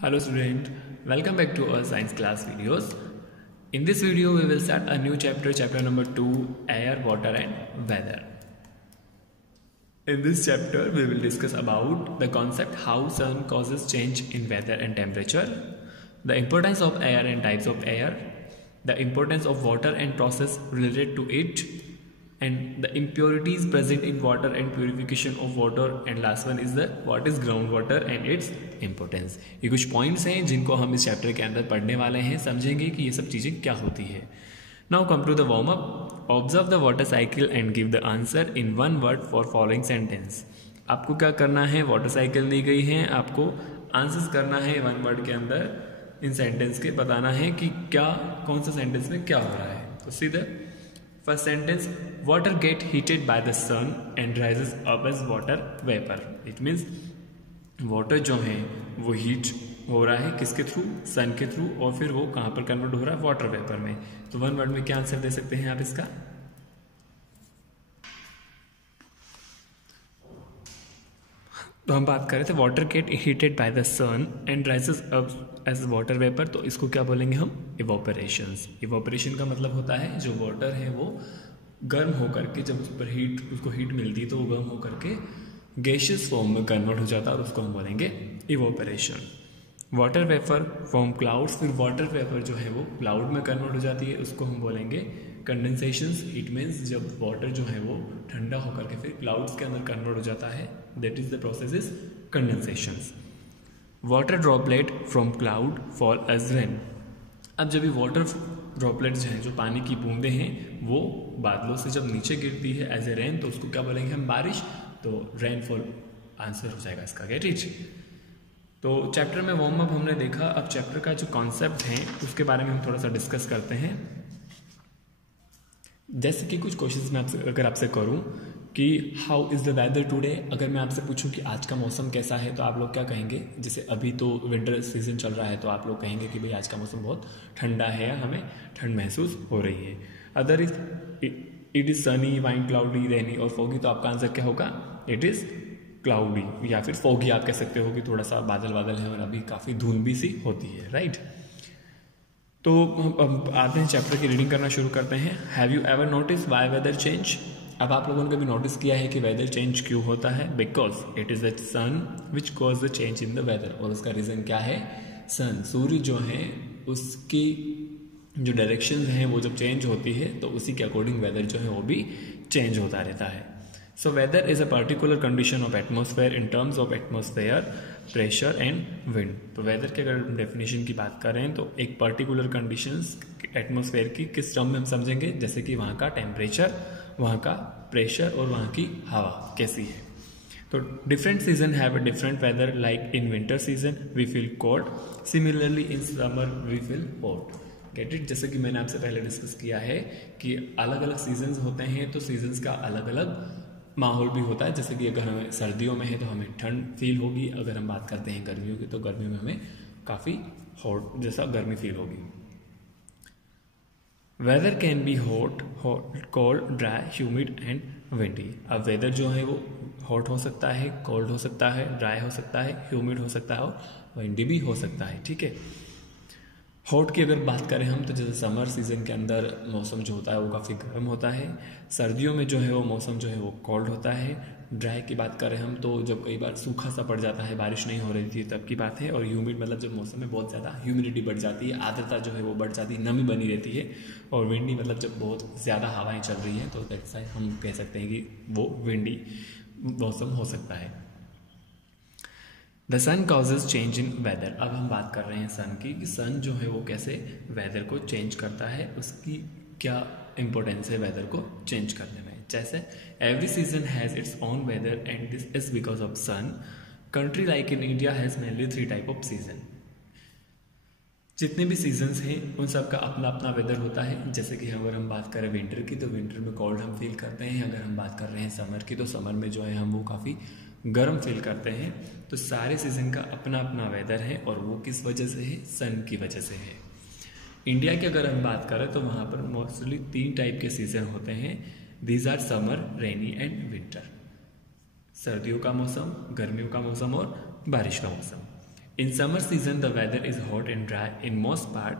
Hello student, welcome back to our science class videos. In this video we will start a new chapter number 2, air, water and weather. In this chapter we will discuss about the concept how sun causes change in weather and temperature, the importance of air and types of air, the importance of water and process related to it, and the impurities present in water and purification of water, and last one is the what is groundwater and its importance. ये कुछ points हैं जिनको हम इस chapter के अंदर पढ़ने वाले हैं, समझेंगे कि ये सब चीज़ें क्या होती है. Now come to the warm up. Observe the water cycle and give the answer in one word for following sentence. आपको क्या करना है, वाटर साइकिल दी गई है, आपको आंसर्स करना है वन वर्ड के अंदर. इन सेंटेंस के बताना है कि क्या कौन सा सेंटेंस में क्या हो रहा है. तो सीधे first sentence, water get heated by the sun and rises up as water vapor. It means water जो है वो हीट हो रहा है किसके थ्रू, सन के थ्रू, और फिर वो कहाँ पर कन्वर्ट हो रहा है, वाटर वेपर में. तो वन वर्ड में क्या आंसर दे सकते हैं आप इसका. तो हम बात कर रहे थे water get heated by the sun and rises up as water vapour. तो इसको क्या बोलेंगे हम, इवोपरेशंस. इवोपरेशन का मतलब होता है जो वाटर है वो गर्म होकर के, जब उस पर उसको हीट मिलती है तो वो गर्म होकर के गैशियस फॉर्म में कन्वर्ट हो जाता है और उसको हम बोलेंगे evaporation. Water vapour form clouds. फिर वाटर वेपर जो है वो क्लाउड में कन्वर्ट हो जाती है, उसको हम बोलेंगे कंडेंसेशंस. इट मीन्स जब वाटर जो है वो ठंडा होकर के फिर क्लाउड्स के अंदर कन्वर्ट हो जाता है, that is the process is condensations. Water droplet from cloud fall as rain. अब जब ये वाटर ड्रॉपलेट्स हैं, जो पानी की बूंदें हैं, वो बादलों से जब नीचे गिरती है एज ए रेन, तो उसको क्या बोलेंगे हम, बारिश. तो रेनफॉल आंसर हो जाएगा इसका. Get it. तो चैप्टर में वार्म अप हमने देखा. अब चैप्टर का जो कॉन्सेप्ट है उसके बारे में हम थोड़ा सा डिस्कस करते हैं. जैसे कि कुछ क्वेश्चंस मैं अगर आपसे करूं कि how is the weather today, अगर मैं आपसे पूछूं कि आज का मौसम कैसा है, तो आप लोग क्या कहेंगे. जैसे अभी तो विंटर सीजन चल रहा है, तो आप लोग कहेंगे कि भाई आज का मौसम बहुत ठंडा है, हमें ठंड महसूस हो रही है. Other is it is sunny, windy, cloudy, rainy और फोगी. तो आपका आंसर क्या होगा, इट इज़ क्लाउडी या फिर फोगी आप कह सकते हो कि थोड़ा सा बादल बादल है और अभी काफ़ी धुंध भी सी होती है, राइट. तो हम आते हैं चैप्टर की रीडिंग करना शुरू करते हैं. Have you ever notice why weather change. अब आप लोगों ने कभी नोटिस किया है कि वेदर चेंज क्यों होता है. Because it is the sun which cause the change in the weather. और उसका रीज़न क्या है, सन, सूर्य जो है उसकी जो डायरेक्शन हैं वो जब चेंज होती है तो उसी के अकॉर्डिंग वेदर जो है वो भी चेंज होता रहता है. So whether is a particular condition of atmosphere in terms of atmosphere, pressure and wind. तो वेदर की अगर डेफिनेशन की बात करें तो एक पर्टिकुलर कंडीशंस एटमॉस्फेयर की किस टर्म में हम समझेंगे, जैसे कि वहाँ का टेम्परेचर, वहाँ का प्रेशर और वहाँ की हवा कैसी है. तो different season have a different weather. Like in winter season we feel cold, similarly in summer we feel hot. Get it. जैसे कि मैंने आपसे पहले डिस्कस किया है कि अलग अलग सीजन्स होते हैं, तो सीजन्स का अलग अलग माहौल भी होता है. जैसे कि अगर हमें सर्दियों में है तो हमें ठंड फील होगी, अगर हम बात करते हैं गर्मियों की तो गर्मियों में हमें काफ़ी हॉट जैसा गर्मी फील होगी. Weather can be hot, cold, dry, humid and windy. अब वेदर जो है वो हॉट हो सकता है, कोल्ड हो सकता है, ड्राई हो सकता है, ह्यूमिड हो सकता है और विंडी भी हो सकता है. ठीक है. हॉट की अगर बात करें हम तो जैसे समर सीजन के अंदर मौसम जो होता है वो काफ़ी गर्म होता है. सर्दियों में जो है वो मौसम जो है वो कोल्ड होता है. ड्राई की बात करें हम तो जब कई बार सूखा सा पड़ जाता है, बारिश नहीं हो रही थी तब की बात है. और ह्यूमिड मतलब जब मौसम में बहुत ज़्यादा ह्यूमिडिटी बढ़ जाती है, आर्द्रता जो है वो बढ़ जाती है, नमी बनी रहती है. और विंडी मतलब जब बहुत ज़्यादा हवाएं चल रही हैं, तो ऐसा हम कह सकते हैं कि वो विंडी मौसम हो सकता है. The sun causes change in weather. अब हम बात कर रहे हैं सन की, कि सन जो है वो कैसे वेदर को चेंज करता है, उसकी क्या इंपॉर्टेंस है वेदर को चेंज करने में. जैसे every season has its own weather and this is because of sun. Country like in India has mainly 3 type of season. जितने भी सीजन्स हैं उन सब का अपना अपना वेदर होता है. जैसे कि अगर हम बात करें विंटर की तो विंटर में कोल्ड हम फील करते हैं. अगर हम बात कर रहे हैं समर की तो समर में जो है हम वो काफ़ी गर्म फील करते हैं. तो सारे सीजन का अपना अपना वेदर है और वो किस वजह से है, सन की वजह से है. इंडिया की अगर हम बात करें तो वहाँ पर मोस्टली 3 टाइप के सीजन होते हैं. These are summer, rainy and winter. सर्दियों का मौसम, गर्मियों का मौसम और बारिश का मौसम. In summer season the weather is hot and dry in most part.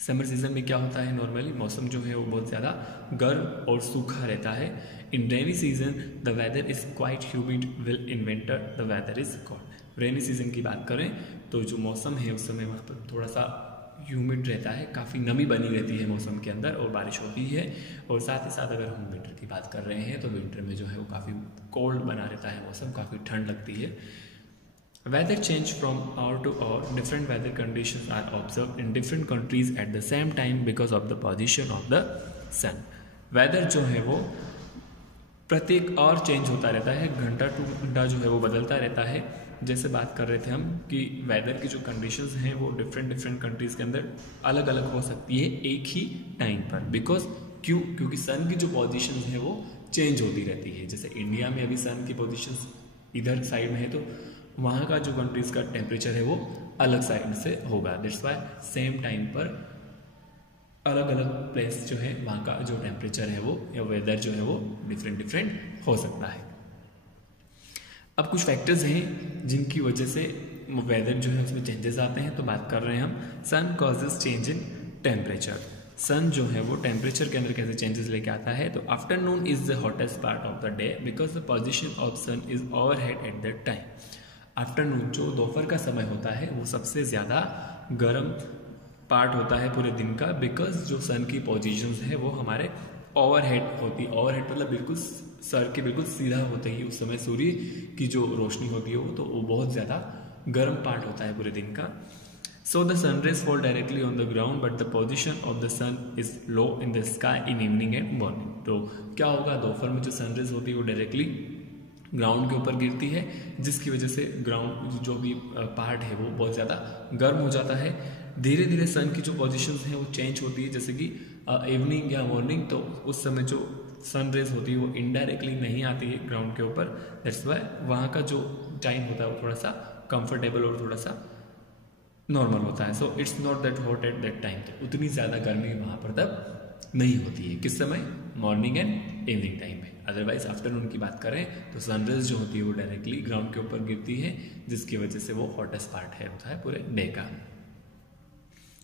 Summer season में क्या होता है, नॉर्मली मौसम जो है वो बहुत ज़्यादा गर्म और सूखा रहता है। In rainy season the weather is quite humid, while in winter the weather is cold. Rainy season की बात करें तो जो मौसम है उस समय वहाँ पर थोड़ा सा ह्यूमिड रहता है, काफ़ी नमी बनी रहती है मौसम के अंदर और बारिश होती है। और साथ ही साथ अगर हम विंटर की बात कर रहे हैं तो विंटर में जो है वो काफ़ी कोल्ड बना रहता है मौसम, काफ़ी ठंड लगती है। Weather change from hour to hour. Different weather conditions are observed in different countries at the same time because of the position of the sun. Weather जो है वो प्रत्येक और चेंज होता रहता है, घंटा टू घंटा जो है वो बदलता रहता है। जैसे बात कर रहे थे हम कि वेदर की जो कंडीशंस हैं वो डिफरेंट कंट्रीज़ के अंदर अलग अलग हो सकती है एक ही टाइम पर। बिकॉज क्योंकि सन की जो पोजीशन है वो चेंज होती रहती है। जैसे इंडिया में अभी सन की पोजीशंस इधर साइड में है तो वहाँ का जो कंट्रीज़ का टेम्परेचर है वो अलग साइड से होगा। दैट्स वाई सेम टाइम पर अलग अलग प्लेस जो है वहाँ का जो टेम्परेचर है वो या वेदर जो है वो डिफरेंट हो सकता है। अब कुछ फैक्टर्स हैं जिनकी वजह से वेदर जो है उसमें चेंजेस आते हैं। तो बात कर रहे हैं हम सन कॉजेज चेंज इन टेम्परेचर। सन जो है वो टेम्परेचर के अंदर कैसे चेंजेस लेके आता है। तो afternoon is the hottest part of the day because the position of sun is overhead at that time. Afternoon जो दोपहर का समय होता है वो सबसे ज़्यादा गर्म पार्ट होता है पूरे दिन का, बिकॉज जो सन की पोजीशंस है वो हमारे ओवरहेड होती है। ओवरहेड मतलब बिल्कुल सर के बिल्कुल सीधा होते ही उस समय सूर्य की जो रोशनी होती है वो तो वो बहुत ज़्यादा गर्म पार्ट होता है पूरे दिन का। So the sunrays fall directly on the ground but the position of the sun is low in the sky in evening and morning. तो क्या होगा, दोपहर में जो सनरेज होती है वो डायरेक्टली ग्राउंड के ऊपर गिरती है, जिसकी वजह से ग्राउंड जो भी पार्ट है वो बहुत ज़्यादा गर्म हो जाता है। धीरे धीरे सन की जो पोजीशंस हैं वो चेंज होती है, जैसे कि इवनिंग या मॉर्निंग, तो उस समय जो सन रेज होती है वो इनडायरेक्टली नहीं आती है ग्राउंड के ऊपर। दैट्स वाई वहाँ का जो टाइम होता है वो थोड़ा सा कंफर्टेबल और थोड़ा सा नॉर्मल होता है। So it's not that hot eight that time. तो उतनी ज़्यादा गर्मी वहाँ पर तब नहीं होती है। किस समय, मॉर्निंग एंड इवनिंग टाइम में। अदरवाइज आफ्टरनून की बात करें तो सनरेज जो होती है वो डायरेक्टली ग्राउंड के ऊपर गिरती है, जिसकी वजह से वो हॉटेस्ट पार्ट है होता है पूरे डे का।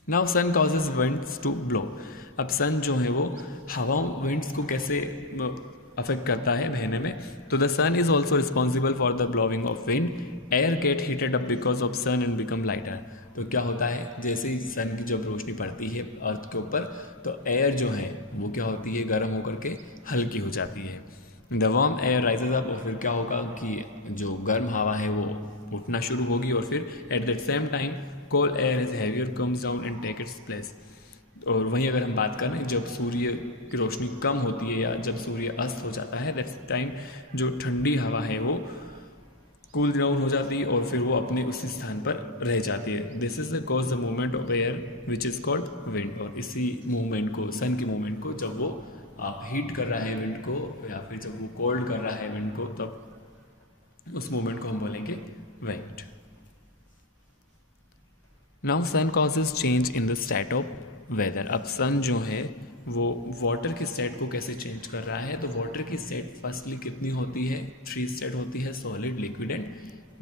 Now sun causes winds to blow. अब सन जो है वो हवाओं विंड्स को कैसे अफेक्ट करता है बहने में। तो the sun is also responsible for the blowing of wind. Air get heated up because of sun and become lighter. तो क्या होता है, जैसे ही सन की जब रोशनी पड़ती है अर्थ के ऊपर तो एयर जो है वो क्या होती है, गर्म होकर के हल्की हो जाती है। The warm air rises up, और फिर क्या होगा कि जो गर्म हवा है वो उठना शुरू होगी, और फिर at that same time cold air is heavier comes down and take its place. और वहीं अगर हम बात करें जब सूर्य की रोशनी कम होती है या जब सूर्य अस्त हो जाता है, दैट्स टाइम जो ठंडी हवा है वो कूल डाउन हो जाती है और फिर वो अपने उसी स्थान पर रह जाती है। This is the cause the movement of air which is called wind. और इसी मूवमेंट को, सन के मूवमेंट को, जब वो हीट कर रहा है विंड को या फिर जब वो कोल्ड कर रहा है विंड को, तब उस मूवमेंट को हम बोलेंगे wind. Now sun causes change in the state of weather. अब सन जो है वो वाटर की स्टेट को कैसे चेंज कर रहा है। तो वाटर की स्टेट फर्स्टली कितनी होती है, 3 स्टेट होती है, solid, liquid and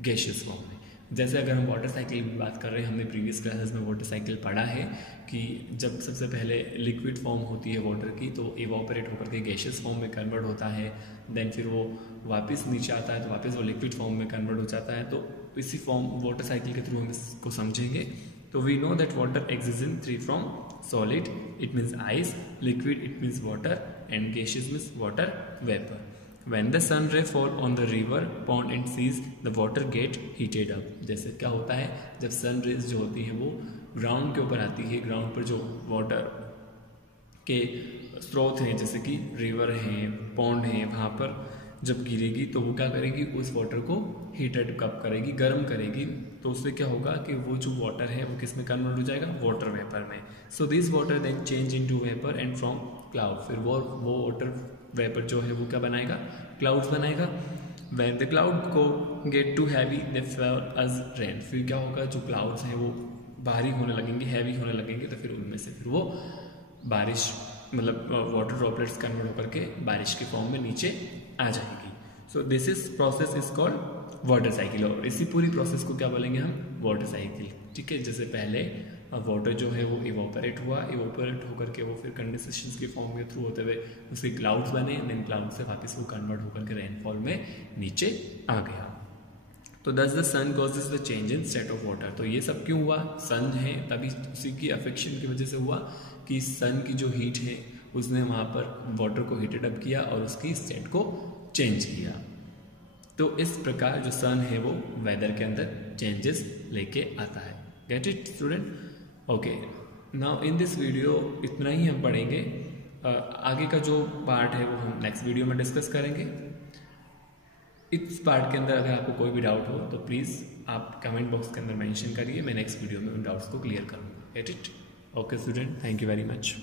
gaseous form में। जैसे अगर हम वाटर साइकिल की बात कर रहे हैं, हमने प्रीवियस क्लासेस में वाटर साइकिल पढ़ा है कि जब सबसे पहले लिक्विड फॉर्म होती है वाटर की तो इवापोरेट होकर के गैसियस फॉर्म में कन्वर्ट होता है, देन फिर वो वापस नीचे आता है तो वापस वो लिक्विड फॉर्म में कन्वर्ट हो जाता है। तो इसी फॉर्म वाटर साइकिल के थ्रू हम इसको समझेंगे। तो we know that water exist in 3 form, solid it means ice, liquid it means water and gaseous means water vapor. When the sun ray fall on the river, pond and seas, the water get heated up. जैसे क्या होता है, जब sun rays जो होती है वो ground के ऊपर आती है, ग्राउंड पर जो वाटर के स्रोत हैं जैसे कि रिवर हैं, पॉन्ड हैं, वहाँ पर जब गिरेगी तो वो क्या करेगी, उस वाटर को हीटेड कप करेगी, गर्म करेगी। तो उससे क्या होगा कि वो जो वाटर है वो किस में कन्वर्ट हो जाएगा, वाटर वेपर में। So this water then change into vapour and from cloud. फिर वो वाटर वेपर जो है वो क्या बनाएगा, क्लाउड्स बनाएगा। व्हेन द क्लाउड को get too heavy they fall as rain. फिर क्या होगा, जो क्लाउड्स हैं वो भारी होने लगेंगे, हैवी होने लगेंगे, तो फिर उनमें से फिर वो बारिश मतलब वाटर ड्रॉपलेट्स कन्वर्ट होकर के बारिश के फॉर्म में नीचे आ जाएगी। So this is process is called water cycle, और इसी पूरी प्रोसेस को क्या बोलेंगे हम, वाटर साइकिल। ठीक है, जैसे पहले वाटर जो है वो इवोपरेट हुआ, इवोपरेट होकर के वो फिर कंडेंसेशन के फॉर्म के थ्रू होते हुए उसके क्लाउड्स बने, देन क्लाउड से वापस वो कन्वर्ट होकर के रेनफॉल में नीचे आ गया। तो thus the sun causes the change in state of water. तो ये सब क्यों हुआ, सन है तभी उसी की अफेक्शन की वजह से हुआ कि सन की जो हीट है उसने वहाँ पर वाटर को हीटेड अप किया और उसकी स्टेट को चेंज किया। तो इस प्रकार जो सन है वो वेदर के अंदर चेंजेस लेके आता है। Get it student? Okay, now in this video इतना ही हम पढ़ेंगे। आगे का जो पार्ट है वो हम नेक्स्ट वीडियो में डिस्कस करेंगे। इस पार्ट के अंदर अगर आपको कोई भी डाउट हो तो प्लीज़ आप कमेंट बॉक्स के अंदर मेंशन करिए, मैं नेक्स्ट वीडियो में उन डाउट्स को क्लियर करूँगा। Get it? Okay student, thank you very much.